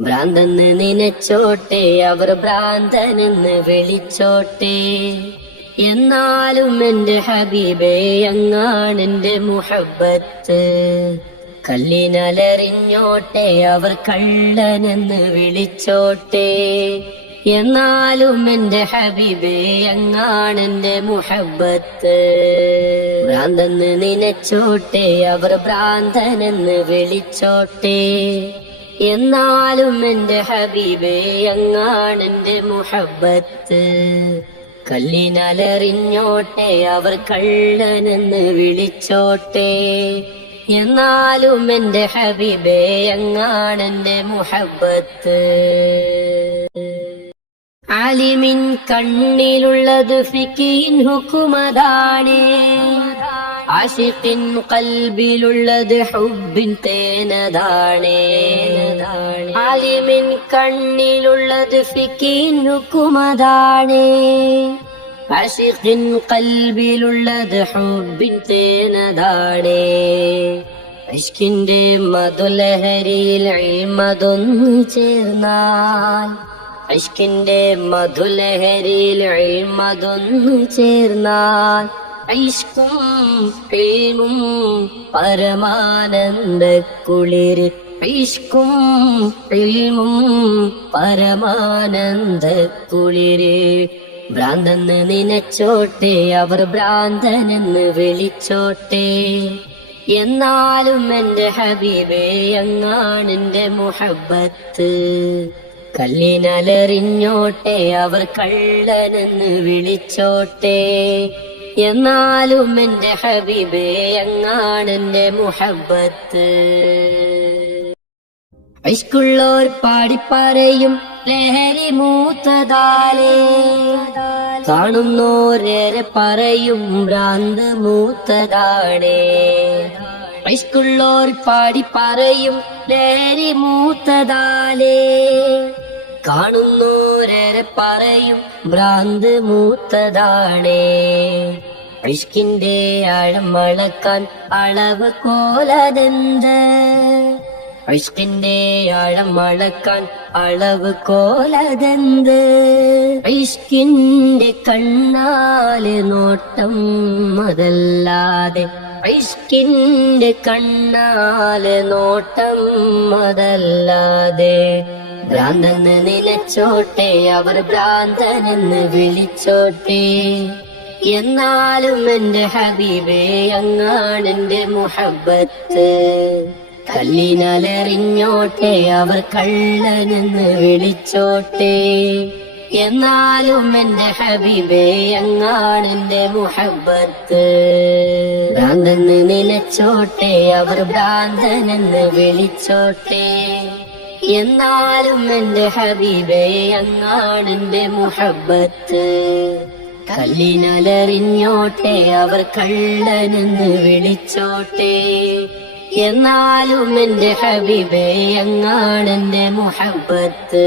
ഭ്രാന്തെന്ന് നനച്ചോട്ടെ അവർ ഭ്രാന്തനെന്ന് വിളിച്ചോട്ടെ. എന്നാലും എന്റെ ഹബീബേ അങ്ങാണ് അങ്ങാണെന്റെ മുഹബത്ത് കല്ലിനലറിഞ്ഞോട്ടെ അവർ കള്ളനെന്ന് വിളിച്ചോട്ടെ. എന്നാലും എന്റെ ഹബീബേ അങ്ങാണ് അങ്ങാണെന്റെ മുഹബത്ത് ഭ്രാന്തെന്ന് നനച്ചോട്ടെ അവർ ഭ്രാന്തനെന്ന് വിളിച്ചോട്ടെ. എന്നാലും എന്റെ ഹബീബേ അങ്ങാണെന്റെ മുഹബത്ത് കല്ലിനലറിഞ്ഞോട്ടെ അവർ കള്ളനെന്ന് വിളിച്ചോട്ടെ. എന്നാലും എന്റെ ഹബീബേ അങ്ങാണെന്റെ മുഹബത്ത് അലിമിൻ കണ്ണിലുള്ളത് ഫിക്കീൻ ഹുക്കുമതാണ്. ആഷിഖിൻ കൽബിലുള്ളത് ഹുബിൻ തേനതാണ്. ആലിമിൻ കണ്ണിലുള്ളത് ഫിക്കീൻ ഹുക്കുമതാണ് ആഷിഖിൻ കൽബിലുള്ളത് ഹുബിൻ തേനതാണേ. ഇഷ്കിന്റെ മധുലഹരിയിൽ അഴിമതൊന്നു ചേർന്നാൽ. ഇഷ്കിന്റെ മധുലഹരിയിൽ അഴിമതൊന്നു ചേർന്നാൽ. ഇഷ്കും പ്രേമും പരമാനന്ദ കുളിര് ഐഷ്കും പ്രേമും പരമാനന്ദ കുളിര് ഭ്രാന്തെന്ന് നിനച്ചോട്ടെ അവർ ഭ്രാന്തനെന്ന് വിളിച്ചോട്ടെ. എന്നാലും എന്റെ ഹബീബേ അങ്ങാണെന്റെ മുഹബത്ത് കല്ലിനലറിഞ്ഞോട്ടെ അവർ കള്ളനെന്ന് വിളിച്ചോട്ടെ. എന്നാലും എന്റെ ഹബീബേ അങ്ങാണെന്റെ മുഹബത്ത് ഐഷ്കുള്ളോർ പാടിപ്പറയും ലഹരി മൂത്തതാലേ. കാണുന്നോരേറെ പറയും ഭ്രാന്ത് മൂത്തതാണേ. ഐഷ്കുള്ളോർ പാടി പറയും ലഹരി മൂത്തതാലേ. കാണുന്നോരേറെ പറയും ഭ്രാന്ത് മൂത്തതാണേ. ഇഷ്കിന്റെ ആഴം അളക്കാൻ അളവ് കോലതെന്ത്? ഇഷ്കിന്റെ ആഴം അളക്കാൻ അളവ് കോലതെന്ത്? ഇഷ്കിന്റെ കണ്ണാൽ നോട്ടം അതല്ലാതെ ഇഷ്കിന്റെ കണ്ണാൽ നോട്ടം അതല്ലാതെ ഭ്രാന്തെന്ന് നിലച്ചോട്ടെ അവർ ഭ്രാന്തനെന്ന് വിളിച്ചോട്ടെ. എന്നാലും എന്റെ ഹബീബേ അങ്ങാണെന്റെ മുഹബത്ത് കല്ലിനലറിഞ്ഞോട്ടെ അവർ കള്ളനെന്ന് വിളിച്ചോട്ടെ. എന്നാലും എന്റെ ഹബീബേ അങ്ങാണെന്റെ മുഹബത്ത് ഭ്രാന്തെന്ന് നിലച്ചോട്ടെ അവർ ഭ്രാന്തനെന്ന് വിളിച്ചോട്ടെ. എന്നാലും എന്റെ ഹബീബേ അങ്ങാണെന്റെ മുഹബത്ത് കല്ലിനലറിഞ്ഞോട്ടെ അവർ കള്ളനെന്ന് വിളിച്ചോട്ടെ. എന്നാലും എന്റെ ഹബീബേ അങ്ങാണെന്റെ മുഹബത്ത്